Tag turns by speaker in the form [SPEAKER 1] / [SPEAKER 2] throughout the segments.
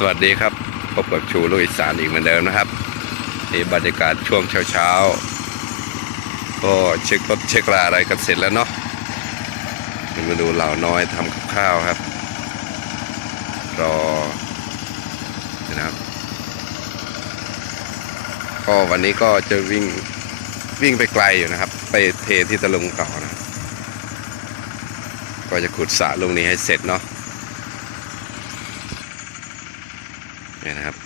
[SPEAKER 1] สวัสดีครับพบกับชูลุยสานอีกเหมือนเดิมนะครับนี่บรรยากาศช่วงเช้าๆก็เช็ครถเช็คลาอะไรกันเสร็จแล้วเนาะเดี๋ยวมาดูเหล่าน้อยทำกับข้าวครับ รอนะครับก็วันนี้ก็จะวิ่งวิ่งไปไกลอยู่นะครับ ไปเทที่ตะลุงต่อนะ ก็จะขุดสระลุงนี้ให้เสร็จเนาะ เนี่ยนะครับ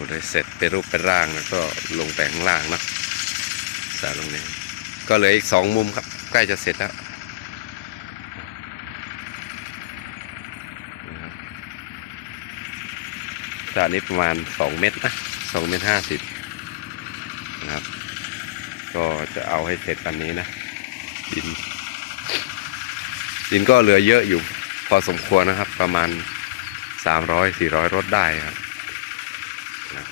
[SPEAKER 1] ขุดให้เสร็จเป็นรูปเป็นร่างแล้วก็ลงไปข้างล่างเนาะสาลงนี้ก็เหลืออีกสองมุมครับ ใกล้จะเสร็จแล้วนะครับสระนี้ประมาณสองเมตรนะสองเมตรห้าสิบนะครับ ก็จะเอาให้เสร็จวันนี้นะดิน ดินก็เหลือเยอะอยู่พอสมควรนะครับ ประมาณสามร้อยสี่ร้อยรถได้ครับนะ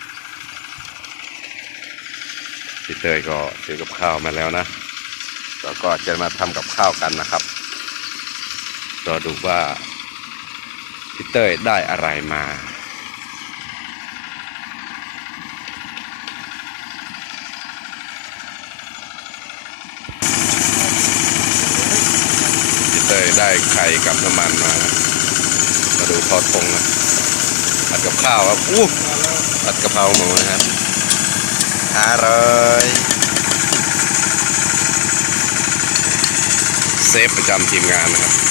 [SPEAKER 1] พี่เตยก็ซื้อกับข้าวมาแล้วนะแล้วก็จะมาทำกับข้าวกันนะครับรอดูว่าพี่เตยได้อะไรมาพี่เตยได้ไข่กับน้ำมันมา มาดูทอดทงนะผัดกับข้าวครับอู้ผัดกะเพราหมูนะครับ อร่อยเซฟประจำทีมงานนะครับ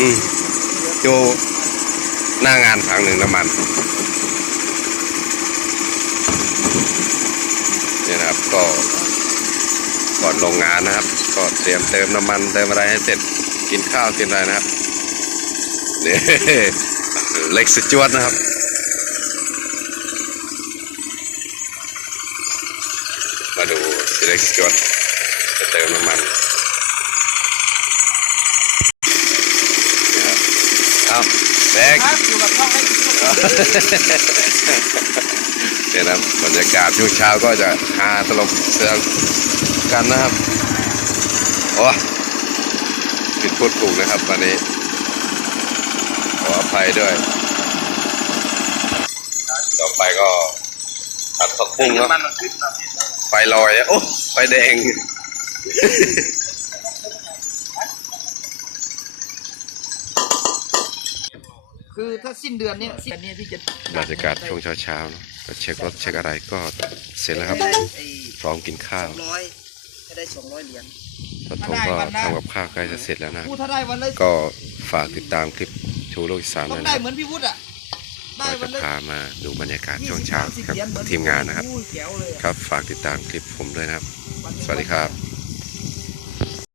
[SPEAKER 1] อืมอยู่ หน้างานถังหนึ่งน้ำมันเนี่ยนะครับก็ก่อนลงงานนะครับ ก็เตรียมเติมน้ำมันเติมอะไรให้เสร็จกินข้าวกินอะไรนะครับเนี่เล็กสจวดนะครับมาดูเล็กสจวดจะเติมน้ำมันนะครับเอา แบก
[SPEAKER 2] ครับอยู่กับช่องให้
[SPEAKER 1] เนี่ยนะบรรยากาศช่วงเช้าก็จะฮาตลบเสืองกันนะครับโอ้ผิดพูดถูกนะครับวันนี้ ขออภัยด้วย ต่อไปก็ผัดผักบุ้งเนาะ
[SPEAKER 2] มันมันขึ้นมาพี่
[SPEAKER 1] ไฟลอยโอ้ไฟแดง
[SPEAKER 2] คือถ้าสิ้นเดือนเนี้ยสิ้นเดือนเนี้ยที่จะ
[SPEAKER 1] บรรยากาศช่วงเช้าๆเนอะก็เช็ครถเช็คอะไรก็เสร็จแล้วครับ
[SPEAKER 2] ได้ไอ้
[SPEAKER 1] พร้อมกินข้า
[SPEAKER 2] ส
[SPEAKER 1] ว
[SPEAKER 2] องร้อยจะได้สองร้อยเหรียญ
[SPEAKER 1] ตอนทงก็ทำกับข้าวใกล้จะเสร็จแล้วนะ
[SPEAKER 2] พูดถ้าได้วันละ
[SPEAKER 1] ก็ฝากติดตามคลิปชูโลกอีสาน
[SPEAKER 2] ต้อ
[SPEAKER 1] ด้วย
[SPEAKER 2] งได้
[SPEAKER 1] นะ
[SPEAKER 2] เหมือนพี่วุฒิอะได้
[SPEAKER 1] ก็
[SPEAKER 2] วั
[SPEAKER 1] จะ
[SPEAKER 2] นละ
[SPEAKER 1] พามาดูบรรยากาศ
[SPEAKER 2] ยี่
[SPEAKER 1] ช่วง
[SPEAKER 2] สิบ
[SPEAKER 1] เช้า
[SPEAKER 2] สามสิบ
[SPEAKER 1] กับ
[SPEAKER 2] เหรียญเหมือน
[SPEAKER 1] ทีมงานนะครับ
[SPEAKER 2] อู้แจ๋วเลยอะ
[SPEAKER 1] ครับฝากติดตามคลิปผมด้วยนะครับ
[SPEAKER 2] วันนี้
[SPEAKER 1] สวัสดีครับ